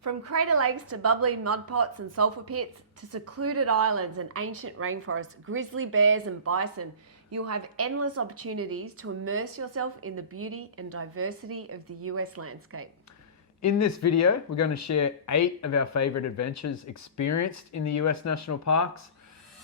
From crater lakes to bubbling mud pots and sulphur pits to secluded islands and ancient rainforests, grizzly bears and bison, you'll have endless opportunities to immerse yourself in the beauty and diversity of the US landscape. In this video, we're going to share 8 of our favourite adventures experienced in the US national parks.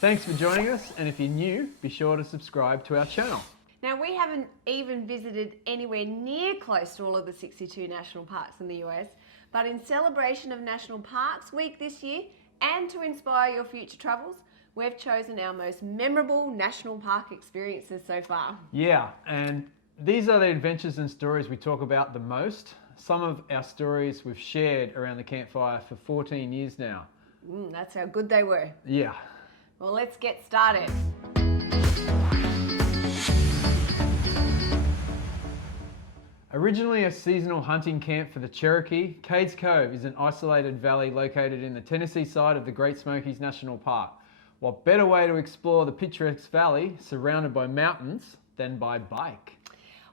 Thanks for joining us, and if you're new, be sure to subscribe to our channel. Now, we haven't even visited anywhere near close to all of the 62 national parks in the US, but in celebration of National Parks Week this year, and to inspire your future travels, we've chosen our most memorable national park experiences so far. Yeah, and these are the adventures and stories we talk about the most. Some of our stories we've shared around the campfire for 14 years now. That's how good they were. Yeah. Well, let's get started. Originally a seasonal hunting camp for the Cherokee, Cades Cove is an isolated valley located in the Tennessee side of the Great Smokies National Park. What better way to explore the picturesque valley surrounded by mountains than by bike?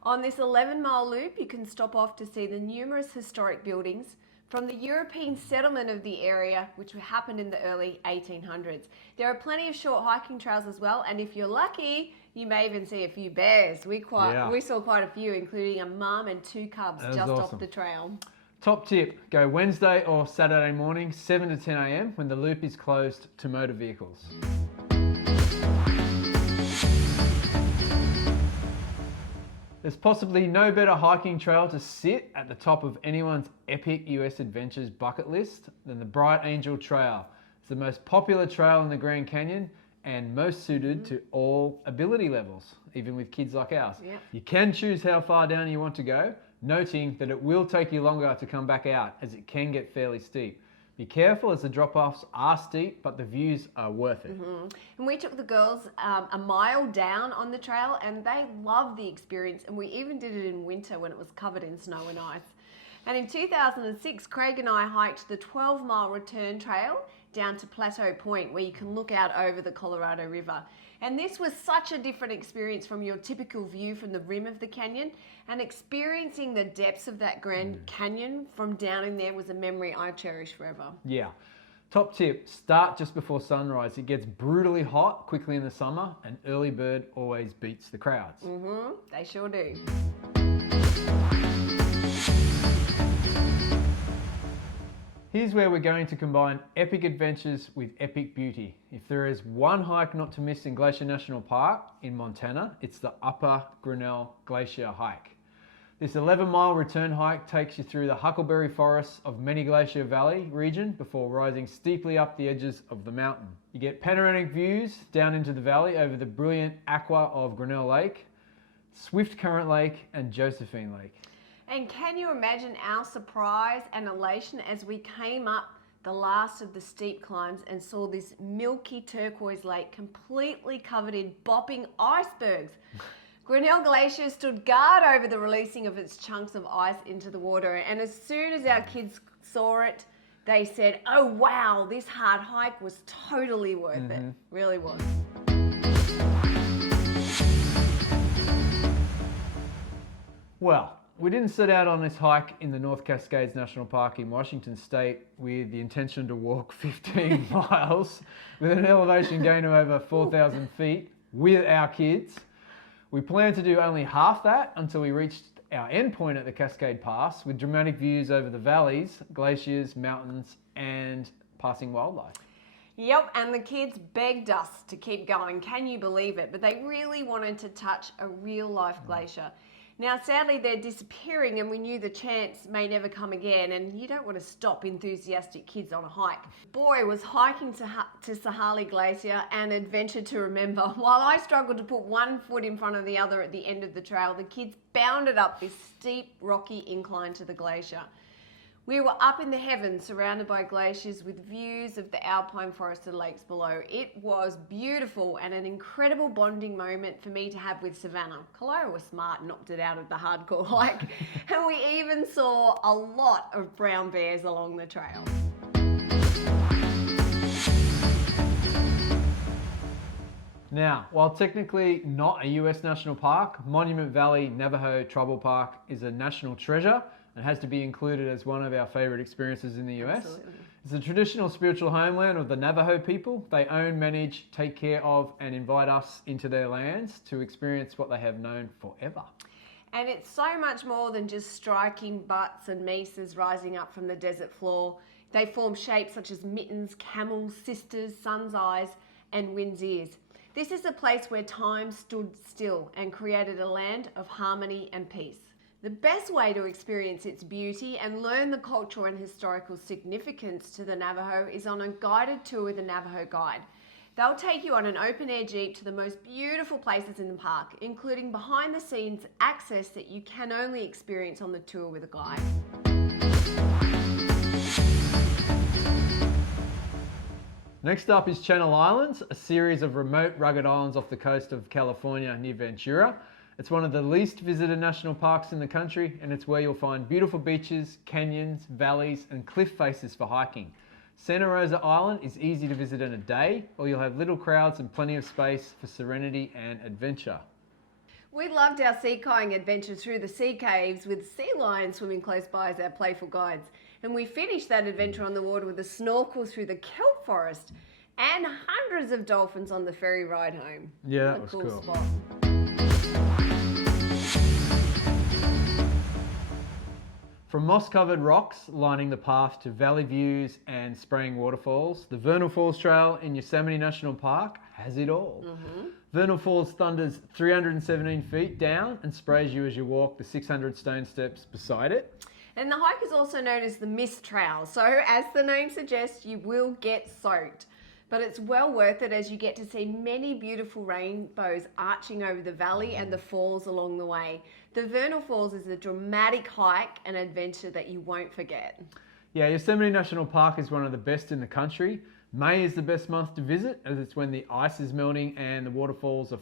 On this 11-mile loop, you can stop off to see the numerous historic buildings from the European settlement of the area, which happened in the early 1800s. There are plenty of short hiking trails as well, and if you're lucky, you may even see a few bears. We saw quite a few, including a mum and 2 cubs just off the trail. Top tip, go Wednesday or Saturday morning, 7 to 10 a.m. when the loop is closed to motor vehicles. There's possibly no better hiking trail to sit at the top of anyone's epic US adventures bucket list than the Bright Angel Trail. It's the most popular trail in the Grand Canyon and most suited to all ability levels, even with kids like ours. Yep. You can choose how far down you want to go, noting that it will take you longer to come back out as it can get fairly steep. Be careful as the drop-offs are steep, but the views are worth it. And we took the girls a mile down on the trail and they loved the experience, and we even did it in winter when it was covered in snow and ice. And in 2006, Craig and I hiked the 12-mile return trail down to Plateau Point, where you can look out over the Colorado River. And this was such a different experience from your typical view from the rim of the canyon, and experiencing the depths of that Grand Canyon from down in there was a memory I cherish forever. Yeah. Top tip, start just before sunrise. It gets brutally hot quickly in the summer, and early bird always beats the crowds. They sure do. Here's where we're going to combine epic adventures with epic beauty. If there is one hike not to miss in Glacier National Park in Montana, it's the Upper Grinnell Glacier hike. This 11-mile return hike takes you through the huckleberry forests of Many Glacier Valley region before rising steeply up the edges of the mountain. You get panoramic views down into the valley over the brilliant aqua of Grinnell Lake, Swift Current Lake, and Josephine Lake. And can you imagine our surprise and elation as we came up the last of the steep climbs and saw this milky turquoise lake completely covered in bopping icebergs? Grinnell Glacier stood guard over the releasing of its chunks of ice into the water, and as soon as our kids saw it, they said, "Oh wow, this hard hike was totally worth it." Really was. Well, we didn't set out on this hike in the North Cascades National Park in Washington State with the intention to walk 15 miles with an elevation gain of over 4,000 feet with our kids. We planned to do only half that until we reached our endpoint at the Cascade Pass with dramatic views over the valleys, glaciers, mountains, and passing wildlife. Yep, and the kids begged us to keep going. Can you believe it? But they really wanted to touch a real-life glacier. Now, sadly, they're disappearing, and we knew the chance may never come again, and you don't want to stop enthusiastic kids on a hike. Boy, was hiking to Sahalee Glacier an adventure to remember. While I struggled to put one foot in front of the other at the end of the trail, the kids bounded up this steep, rocky incline to the glacier. We were up in the heavens, surrounded by glaciers with views of the alpine forested lakes below. It was beautiful and an incredible bonding moment for me to have with Savannah. Kalira was smart and opted out of the hardcore hike. And we even saw a lot of brown bears along the trail. Now, while technically not a US national park, Monument Valley Navajo Tribal Park is a national treasure and has to be included as one of our favorite experiences in the US. Absolutely. It's the traditional spiritual homeland of the Navajo people. They own, manage, take care of, and invite us into their lands to experience what they have known forever. And it's so much more than just striking butts and mesas rising up from the desert floor. They form shapes such as mittens, camels, sisters, sun's eyes, and wind's ears. This is a place where time stood still and created a land of harmony and peace. The best way to experience its beauty and learn the cultural and historical significance to the Navajo is on a guided tour with a Navajo guide. They'll take you on an open-air Jeep to the most beautiful places in the park, including behind-the-scenes access that you can only experience on the tour with a guide. Next up is Channel Islands, a series of remote, rugged islands off the coast of California near Ventura. It's one of the least visited national parks in the country, and it's where you'll find beautiful beaches, canyons, valleys, and cliff faces for hiking. Santa Rosa Island is easy to visit in a day, or you'll have little crowds and plenty of space for serenity and adventure. We loved our sea kayaking adventure through the sea caves with sea lions swimming close by as our playful guides. And we finished that adventure on the water with a snorkel through the kelp forest and hundreds of dolphins on the ferry ride home. Yeah, What that a was cool cool. spot. From moss-covered rocks lining the path to valley views and spraying waterfalls, the Vernal Falls Trail in Yosemite National Park has it all. Vernal Falls thunders 317 feet down and sprays you as you walk the 600 stone steps beside it. And the hike is also known as the Mist Trail. So as the name suggests, you will get soaked. But it's well worth it as you get to see many beautiful rainbows arching over the valley and the falls along the way. The Vernal Falls is a dramatic hike and adventure that you won't forget. Yeah, Yosemite National Park is one of the best in the country. May is the best month to visit as it's when the ice is melting and the waterfalls are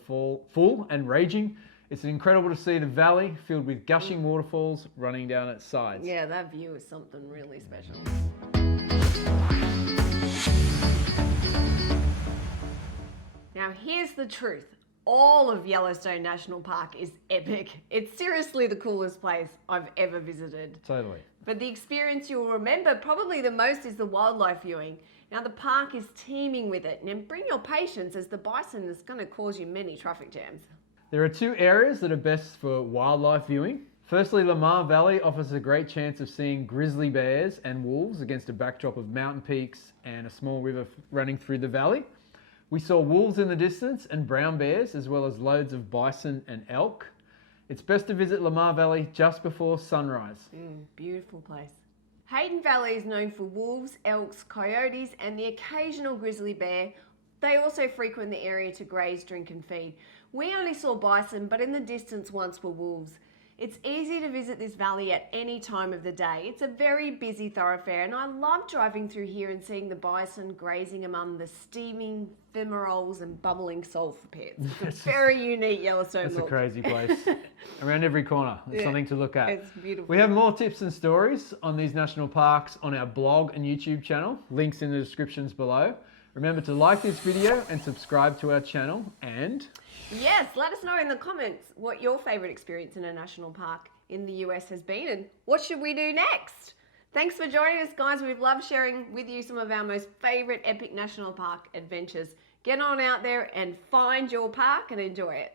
full and raging. It's incredible to see the valley filled with gushing waterfalls running down its sides. Yeah, that view is something really special. Now here's the truth. All of Yellowstone National Park is epic. It's seriously the coolest place I've ever visited. Totally. But the experience you'll remember probably the most is the wildlife viewing. Now the park is teeming with it, and bring your patience as the bison is going to cause you many traffic jams. There are two areas that are best for wildlife viewing. Firstly, Lamar Valley offers a great chance of seeing grizzly bears and wolves against a backdrop of mountain peaks and a small river running through the valley. We saw wolves in the distance and brown bears, as well as loads of bison and elk. It's best to visit Lamar Valley just before sunrise. Beautiful place. Hayden Valley is known for wolves, elks, coyotes, and the occasional grizzly bear. They also frequent the area to graze, drink, and feed. We only saw bison, but in the distance once were wolves. It's easy to visit this valley at any time of the day. It's a very busy thoroughfare, and I love driving through here and seeing the bison grazing among the steaming fumaroles and bubbling sulphur pits. It's a very unique Yellowstone It's look. a crazy place. Around every corner, there's something to look at. It's beautiful. We have more tips and stories on these national parks on our blog and YouTube channel. Links in the descriptions below. Remember to like this video and subscribe to our channel, and Yes, let us know in the comments what your favourite experience in a national park in the US has been and what should we do next. Thanks for joining us, guys. We've loved sharing with you some of our most favourite epic national park adventures. Get on out there and find your park and enjoy it.